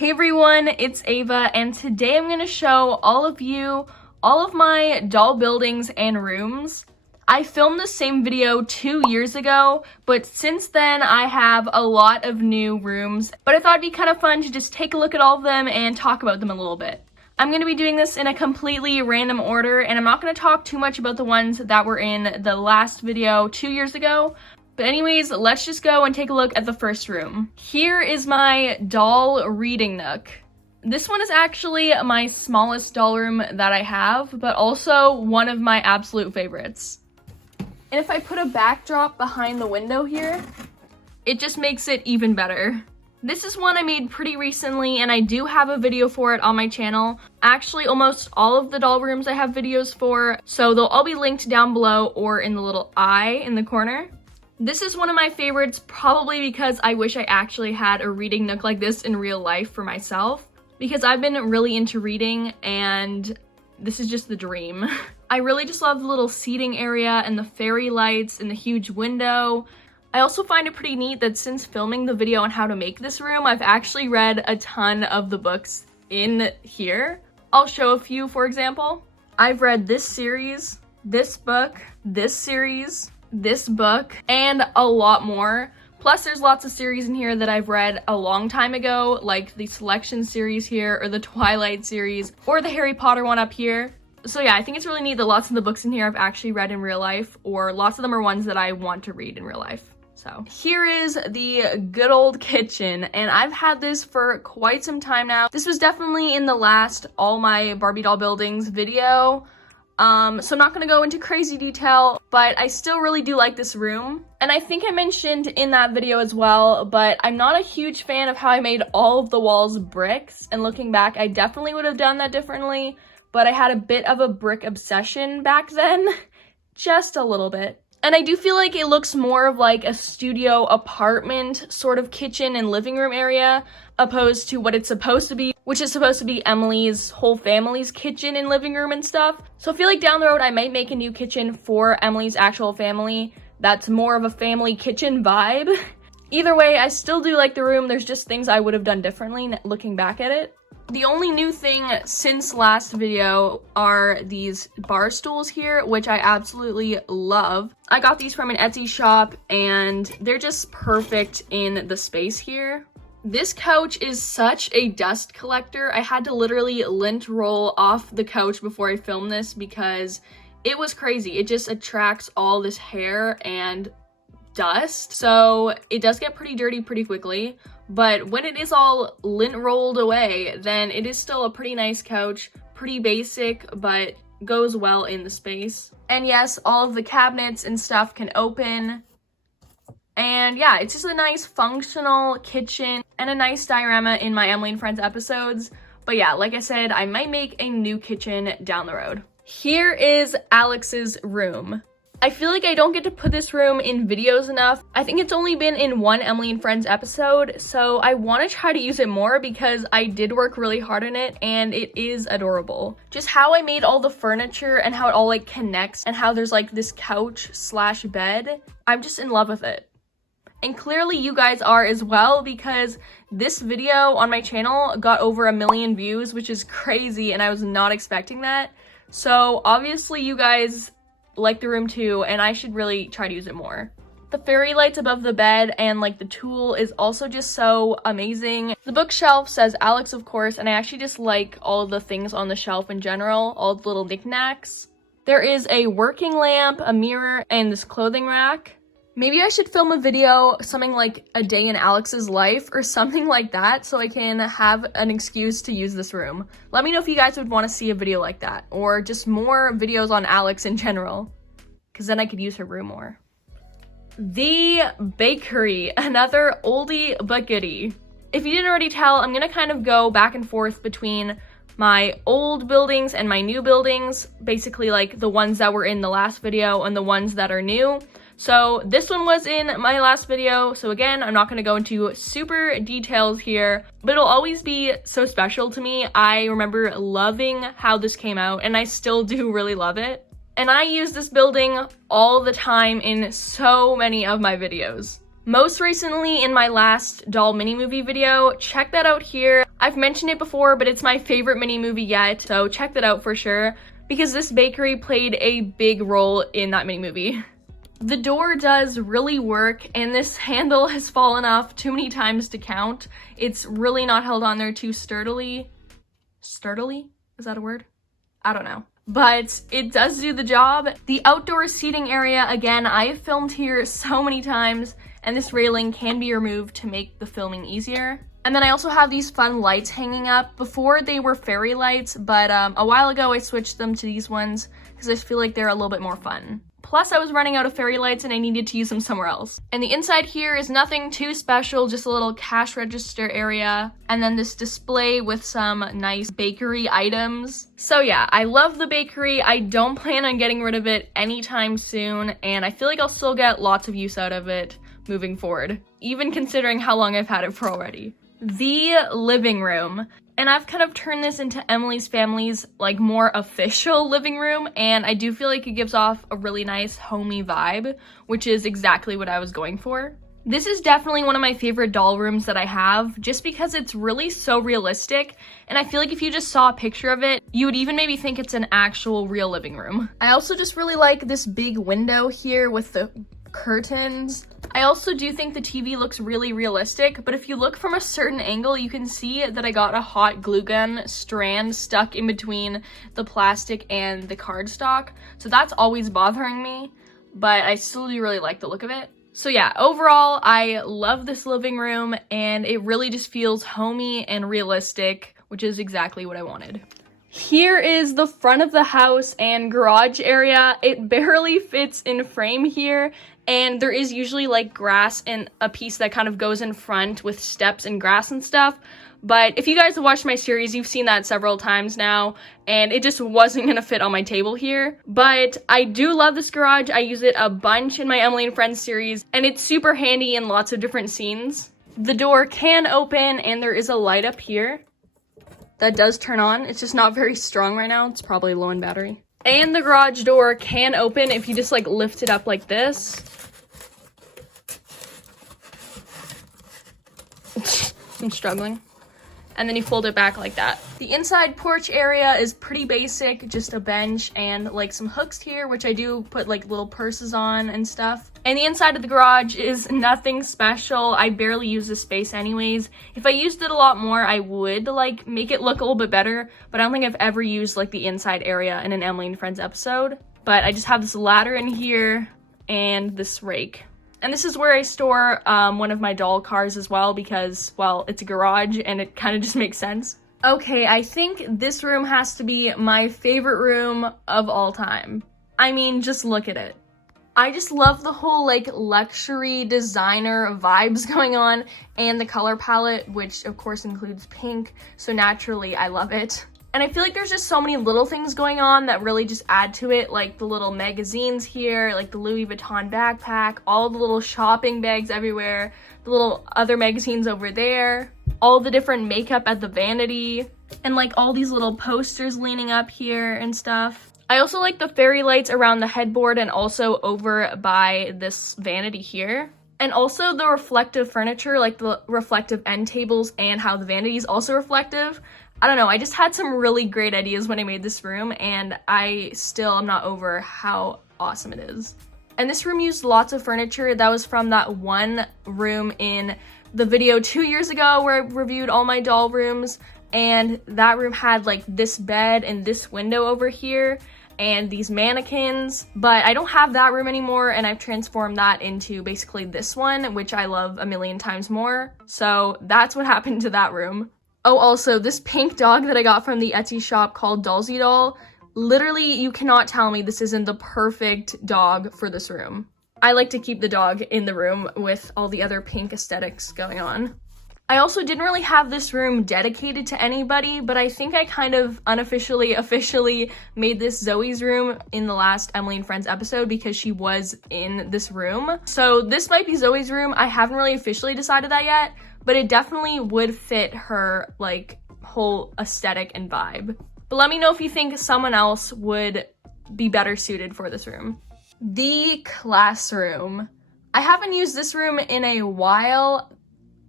Hey everyone, it's Ava, and today I'm going to show all of you all of my doll buildings and rooms. I filmed the same video 2 years ago, but since then I have a lot of new rooms, but I thought it'd be kind of fun to just take a look at all of them and talk about them a little bit. I'm going to be doing this in a completely random order, and I'm not going to talk too much about the ones that were in the last video 2 years ago. But anyways, let's just go and take a look at the first room. Here is my doll reading nook. This one is actually my smallest doll room that I have, but also one of my absolute favorites. And if I put a backdrop behind the window here, it just makes it even better. This is one I made pretty recently, and I do have a video for it on my channel. Actually, almost all of the doll rooms I have videos for, so they'll all be linked down below or in the little eye in the corner. This is one of my favorites, probably because I wish I actually had a reading nook like this in real life for myself, because I've been really into reading and this is just the dream. I really just love the little seating area and the fairy lights and the huge window. I also find it pretty neat that since filming the video on how to make this room, I've actually read a ton of the books in here. I'll show a few, for example. I've read this series, this book, this series, this book, and a lot more. Plus there's lots of series in here that I've read a long time ago, like the Selection series here, or the Twilight series, or the Harry Potter one up here. So yeah, I think it's really neat that lots of the books in here I've actually read in real life, or lots of them are ones that I want to read in real life. So here is the good old kitchen, and I've had this for quite some time now. This was definitely in the last All My Barbie Doll Buildings video. So I'm not going to go into crazy detail, but I still really do like this room. And I think I mentioned in that video as well, but I'm not a huge fan of how I made all of the walls bricks. And looking back, I definitely would have done that differently, but I had a bit of a brick obsession back then. Just a little bit. And I do feel like it looks more of like a studio apartment sort of kitchen and living room area, opposed to what it's supposed to be, which is supposed to be Emily's whole family's kitchen and living room and stuff. So I feel like down the road I might make a new kitchen for Emily's actual family that's more of a family kitchen vibe. Either way, I still do like the room. There's just things I would have done differently looking back at it. The only new thing since last video are these bar stools here, which I absolutely love. I got these from an Etsy shop and they're just perfect in the space here. This couch is such a dust collector. I had to literally lint roll off the couch before I filmed this because it was crazy. It just attracts all this hair and dust, so it does get pretty dirty pretty quickly. But when it is all lint rolled away, then it is still a pretty nice couch, pretty basic, but goes well in the space. And yes, all of the cabinets and stuff can open. And yeah, it's just a nice functional kitchen and a nice diorama in my Emily and Friends episodes. But yeah, like I said, I might make a new kitchen down the road. Here is Alex's room. I feel like I don't get to put this room in videos enough. I think it's only been in one Emily and Friends episode, so I want to try to use it more because I did work really hard on it and it is adorable. Just how I made all the furniture and how it all like connects and how there's like this couch slash bed. I'm just in love with it. And clearly you guys are as well, because this video on my channel got over 1 million views, which is crazy and I was not expecting that. So obviously you guys like the room too, and I should really try to use it more. The fairy lights above the bed and like the tool is also just so amazing. The bookshelf says Alex, of course, and I actually just like all the things on the shelf in general, all the little knickknacks. There is a working lamp, a mirror, and this clothing rack. Maybe I should film a video, something like a day in Alex's life or something like that, so I can have an excuse to use this room. Let me know if you guys would want to see a video like that, or just more videos on Alex in general, because then I could use her room more. The bakery, another oldie but goodie. If you didn't already tell, I'm going to kind of go back and forth between my old buildings and my new buildings, basically like the ones that were in the last video and the ones that are new. So this one was in my last video, so again, I'm not going to go into super details here, but it'll always be so special to me. I remember loving how this came out, and I still do really love it. And I use this building all the time in so many of my videos. Most recently in my last doll mini movie video, check that out here. I've mentioned it before, but it's my favorite mini movie yet, so check that out for sure, because this bakery played a big role in that mini movie. The door does really work, and this handle has fallen off too many times to count. It's really not held on there too sturdily. Sturdily? Is that a word? I don't know. But it does do the job. The outdoor seating area, again, I have filmed here so many times, and this railing can be removed to make the filming easier. And then I also have these fun lights hanging up. Before they were fairy lights, but a while ago I switched them to these ones because I feel like they're a little bit more fun. Plus I was running out of fairy lights and I needed to use them somewhere else. And the inside here is nothing too special, just a little cash register area. And then this display with some nice bakery items. So yeah, I love the bakery. I don't plan on getting rid of it anytime soon, and I feel like I'll still get lots of use out of it moving forward, even considering how long I've had it for already. The living room. And I've kind of turned this into Emily's family's like more official living room, and I do feel like it gives off a really nice homey vibe, which is exactly what I was going for. This is definitely one of my favorite doll rooms that I have, just because it's really so realistic, and I feel like if you just saw a picture of it, you would even maybe think it's an actual real living room. I also just really like this big window here with the curtains. I also do think the TV looks really realistic, but if you look from a certain angle, you can see that I got a hot glue gun strand stuck in between the plastic and the cardstock, so that's always bothering me, but I still do really like the look of it. So yeah, overall, I love this living room, and it really just feels homey and realistic, which is exactly what I wanted. Here is the front of the house and garage area. It barely fits in frame here, and there is usually like grass and a piece that kind of goes in front with steps and grass and stuff. But if you guys have watched my series, you've seen that several times now, and it just wasn't gonna fit on my table here. But I do love this garage. I use it a bunch in my Emily and Friends series, and it's super handy in lots of different scenes. The door can open, and there is a light up here that does turn on. It's just not very strong right now. It's probably low in battery. And the garage door can open if you just like lift it up like this. I'm struggling. And then you fold it back like that. The inside porch area is pretty basic, just a bench and like some hooks here, which I do put like little purses on and stuff. And the inside of the garage is nothing special. I barely use this space anyways. If I used it a lot more, I would like make it look a little bit better, but I don't think I've ever used like the inside area in an Emily and Friends episode. But I just have this ladder in here and this rake. And this is where I store one of my doll cars as well because, well, it's a garage and it kind of just makes sense. Okay, I think this room has to be my favorite room of all time. I mean, just look at it. I just love the whole like luxury designer vibes going on and the color palette, which of course includes pink, so naturally I love it. And I feel like there's just so many little things going on that really just add to it, like the little magazines here, like the Louis Vuitton backpack, all the little shopping bags everywhere, the little other magazines over there, all the different makeup at the vanity, and like all these little posters leaning up here and stuff. I also like the fairy lights around the headboard and also over by this vanity here. And also the reflective furniture, like the reflective end tables and how the vanity is also reflective. I don't know, I just had some really great ideas when I made this room, and I still am not over how awesome it is. And this room used lots of furniture that was from that one room in the video 2 years ago where I reviewed all my doll rooms, and that room had like this bed and this window over here and these mannequins, but I don't have that room anymore, and I've transformed that into basically this one, which I love a million times more. So that's what happened to that room. Oh, also, this pink dog that I got from the Etsy shop called Dollsy Doll, literally, you cannot tell me this isn't the perfect dog for this room. I like to keep the dog in the room with all the other pink aesthetics going on. I also didn't really have this room dedicated to anybody, but I think I kind of officially made this Zoe's room in the last Emily and Friends episode because she was in this room. So this might be Zoe's room. I haven't really officially decided that yet, but it definitely would fit her like whole aesthetic and vibe. But let me know if you think someone else would be better suited for this room. The classroom. I haven't used this room in a while.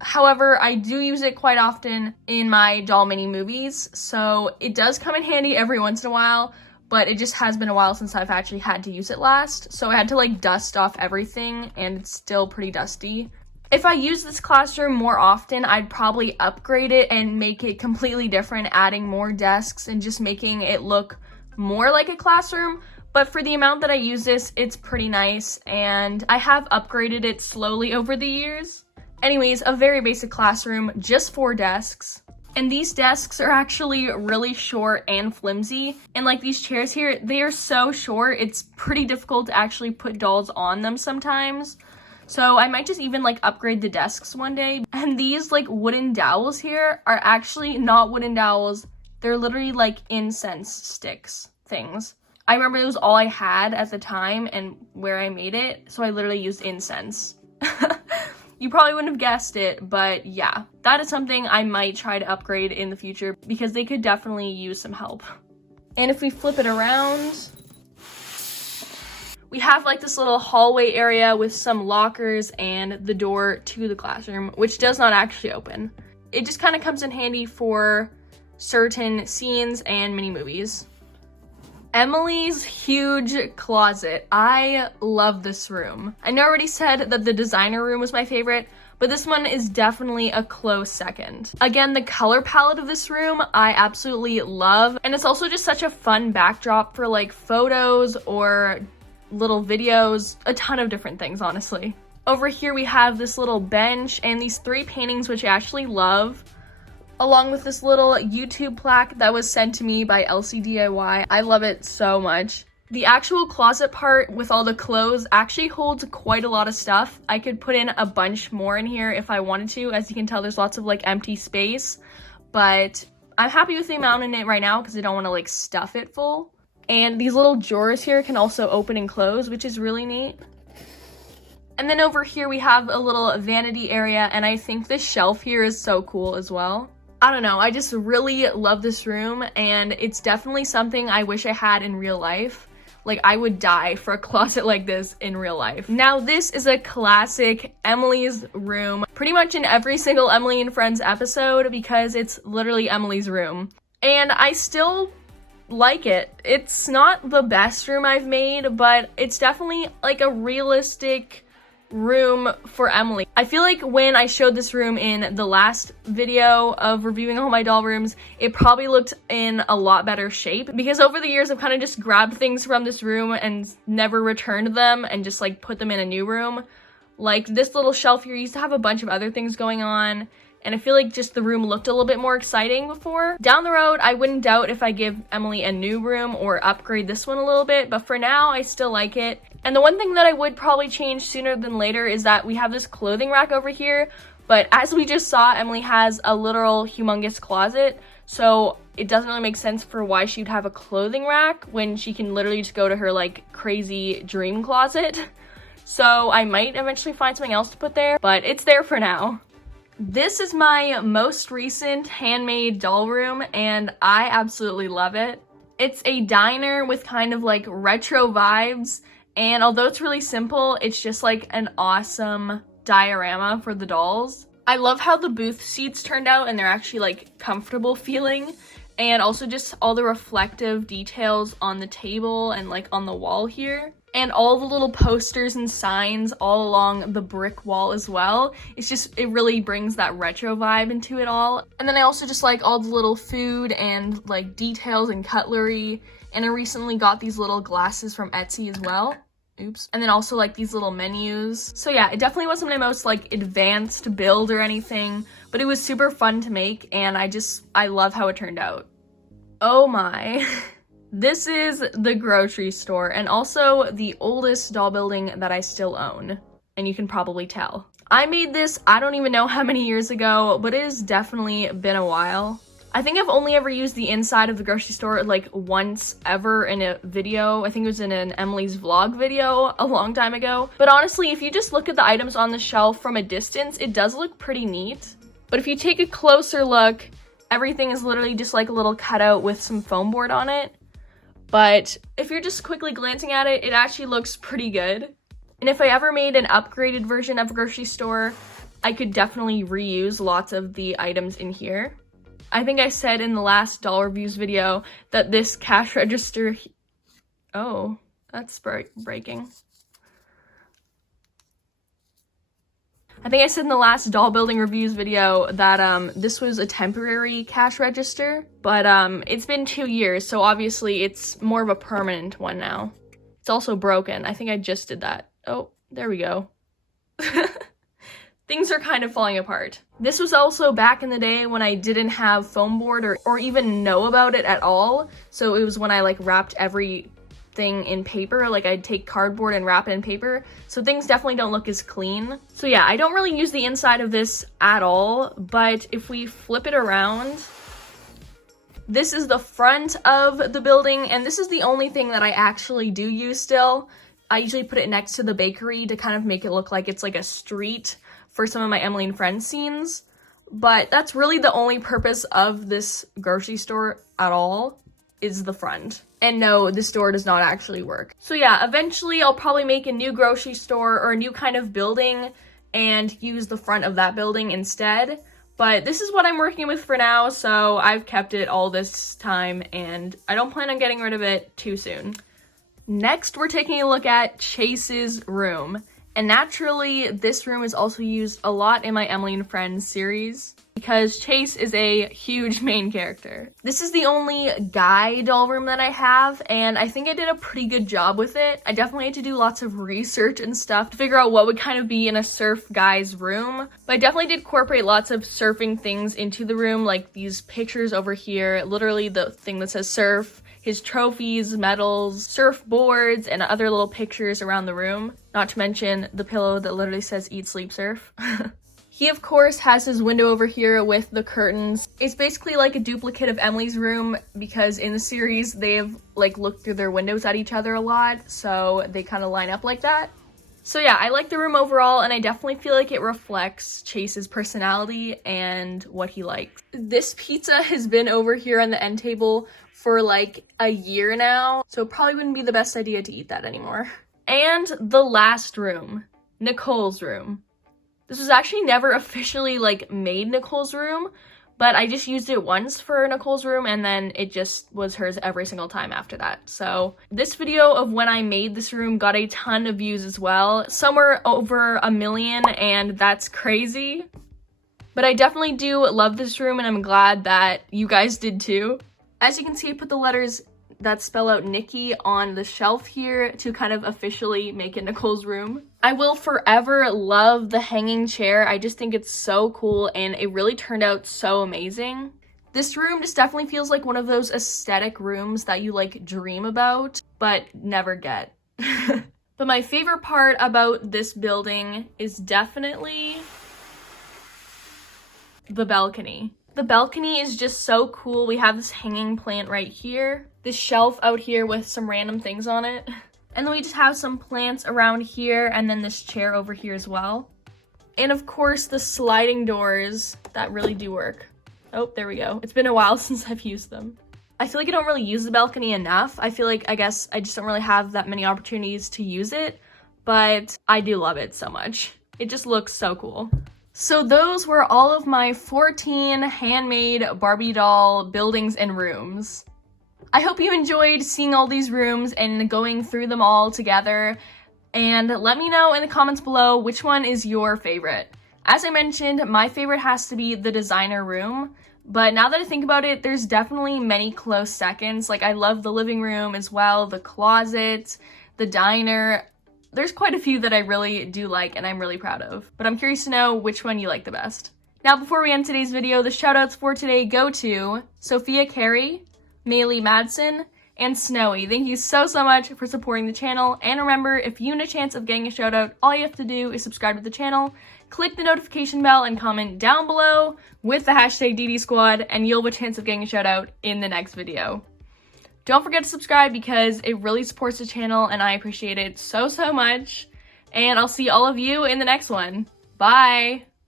However, I do use it quite often in my doll mini movies, so it does come in handy every once in a while, but it just has been a while since I've actually had to use it last, so I had to like dust off everything, and it's still pretty dusty. If I use this classroom more often, I'd probably upgrade it and make it completely different, adding more desks and just making it look more like a classroom. But for the amount that I use this, it's pretty nice, and I have upgraded it slowly over the years. Anyways, a very basic classroom, just 4 desks. And these desks are actually really short and flimsy. And like these chairs here, they are so short, it's pretty difficult to actually put dolls on them sometimes. So I might just even like upgrade the desks one day. And these like wooden dowels here are actually not wooden dowels. They're literally like incense sticks things. I remember it was all I had at the time and where I made it, so I literally used incense. You probably wouldn't have guessed it, but yeah, that is something I might try to upgrade in the future because they could definitely use some help. And if we flip it around, we have like this little hallway area with some lockers and the door to the classroom, which does not actually open. It just kind of comes in handy for certain scenes and mini movies. Emily's huge closet. I love this room. I already said that the designer room was my favorite, but this one is definitely a close second. Again, the color palette of this room I absolutely love, and it's also just such a fun backdrop for like photos or little videos, a ton of different things, honestly. Over here we have this little bench and these 3 paintings which I actually love, along with this little YouTube plaque that was sent to me by LCDIY. I love it so much. The actual closet part with all the clothes actually holds quite a lot of stuff. I could put in a bunch more in here if I wanted to. As you can tell, there's lots of like empty space, but I'm happy with the amount in it right now because I don't want to like stuff it full. And these little drawers here can also open and close, which is really neat. And then over here we have a little vanity area, and I think this shelf here is so cool as well. I don't know, I just really love this room, and it's definitely something I wish I had in real life. Like, I would die for a closet like this in real life. Now, this is a classic Emily's room, pretty much in every single Emily and Friends episode, because it's literally Emily's room. And I still like it. It's not the best room I've made, but it's definitely like a realistic room for Emily. I feel like when I showed this room in the last video of reviewing all my doll rooms, it probably looked in a lot better shape, because over the years I've kind of just grabbed things from this room and never returned them and just like put them in a new room. Like this little shelf here used to have a bunch of other things going on, and I feel like just the room looked a little bit more exciting before. Down the road, I wouldn't doubt if I give Emily a new room or upgrade this one a little bit, but for now, I still like it. And the one thing that I would probably change sooner than later is that we have this clothing rack over here, but as we just saw, Emily has a literal humongous closet, so it doesn't really make sense for why she'd have a clothing rack when she can literally just go to her like crazy dream closet. So I might eventually find something else to put there, but it's there for now. This is my most recent handmade doll room, and I absolutely love it. It's a diner with kind of like retro vibes, and although it's really simple, it's just like an awesome diorama for the dolls. I love how the booth seats turned out, and they're actually like comfortable feeling, and also just all the reflective details on the table and like on the wall here. And all the little posters and signs all along the brick wall as well. It really brings that retro vibe into it all. And then I also just like all the little food and like details and cutlery. And I recently got these little glasses from Etsy as well. Oops. And then also like these little menus. So yeah, it definitely wasn't my most like advanced build or anything, but it was super fun to make, and I love how it turned out. Oh my. This is the grocery store, and also the oldest doll building that I still own, and you can probably tell. I made this, I don't even know how many years ago, but it has definitely been a while. I think I've only ever used the inside of the grocery store like once ever in a video. I think it was in an Emily's vlog video a long time ago. But honestly, if you just look at the items on the shelf from a distance, it does look pretty neat. But if you take a closer look, everything is literally just like a little cutout with some foam board on it. But if you're just quickly glancing at it, it actually looks pretty good. And if I ever made an upgraded version of a grocery store, I could definitely reuse lots of the items in here. I think I said in the last doll reviews video that this cash register... Oh, that's breaking. I think I said in the last doll building reviews video that this was a temporary cash register, but it's been 2 years, so obviously it's more of a permanent one now. It's also broken. I think I just did that. Oh, there we go. Things are kind of falling apart. This was also back in the day when I didn't have foam board or even know about it at all. So it was when I like wrapped everything in paper. Like I'd take cardboard and wrap it in paper. So things definitely don't look as clean. So yeah, I don't really use the inside of this at all. But if we flip it around, this is the front of the building. And this is the only thing that I actually do use still. I usually put it next to the bakery to kind of make it look like it's like a street for some of my Emily and Friends scenes, but that's really the only purpose of this grocery store at all, is the front. And no, this door does not actually work. So yeah, eventually I'll probably make a new grocery store or a new kind of building and use the front of that building instead. But this is what I'm working with for now, so I've kept it all this time and I don't plan on getting rid of it too soon. Next, we're taking a look at Chase's room. And naturally, this room is also used a lot in my Emily and Friends series because Chase is a huge main character. This is the only guy doll room that I have, and I think I did a pretty good job with it. I definitely had to do lots of research and stuff to figure out what would kind of be in a surf guy's room, but I definitely did incorporate lots of surfing things into the room, like these pictures over here, literally the thing that says surf, his trophies, medals, surfboards, and other little pictures around the room. Not to mention the pillow that literally says eat, sleep, surf. He, of course, has his window over here with the curtains. It's basically like a duplicate of Emily's room because in the series, they've like looked through their windows at each other a lot, so they kind of line up like that. So yeah, I like the room overall, and I definitely feel like it reflects Chase's personality and what he likes. This pizza has been over here on the end table for like a year now, so it probably wouldn't be the best idea to eat that anymore. And the last room, Nicole's room. This was actually never officially like made Nicole's room, but I just used it once for Nicole's room and then it just was hers every single time after that. So this video of when I made this room got a ton of views as well, somewhere over 1 million, and that's crazy. But I definitely do love this room and I'm glad that you guys did too. As you can see, I put the letters that spell out Nikki on the shelf here to kind of officially make it Nicole's room. I will forever love the hanging chair. I just think it's so cool and it really turned out so amazing. This room just definitely feels like one of those aesthetic rooms that you like dream about but never get. But my favorite part about this building is definitely the balcony. The balcony is just so cool. We have this hanging plant right here, this shelf out here with some random things on it, and then we just have some plants around here and then this chair over here as well. And of course the sliding doors that really do work. Oh, there we go. It's been a while since I've used them. I feel like I don't really use the balcony enough. I feel like I guess I just don't really have that many opportunities to use it, but I do love it so much. It just looks so cool. So those were all of my 14 handmade Barbie doll buildings and rooms. I hope you enjoyed seeing all these rooms and going through them all together, and let me know in the comments below which one is your favorite. As I mentioned, my favorite has to be the designer room, but now that I think about it, there's definitely many close seconds. Like I love the living room as well, the closet, the diner. There's quite a few that I really do like and I'm really proud of, but I'm curious to know which one you like the best. Now, before we end today's video, the shoutouts for today go to Sophia Carey, Maylee Madsen, and Snowy. Thank you so much for supporting the channel, and remember, if you want a chance of getting a shoutout, all you have to do is subscribe to the channel, click the notification bell, and comment down below with the hashtag DDSquad, and you'll have a chance of getting a shoutout in the next video. Don't forget to subscribe because it really supports the channel and I appreciate it so much. And I'll see all of you in the next one. Bye!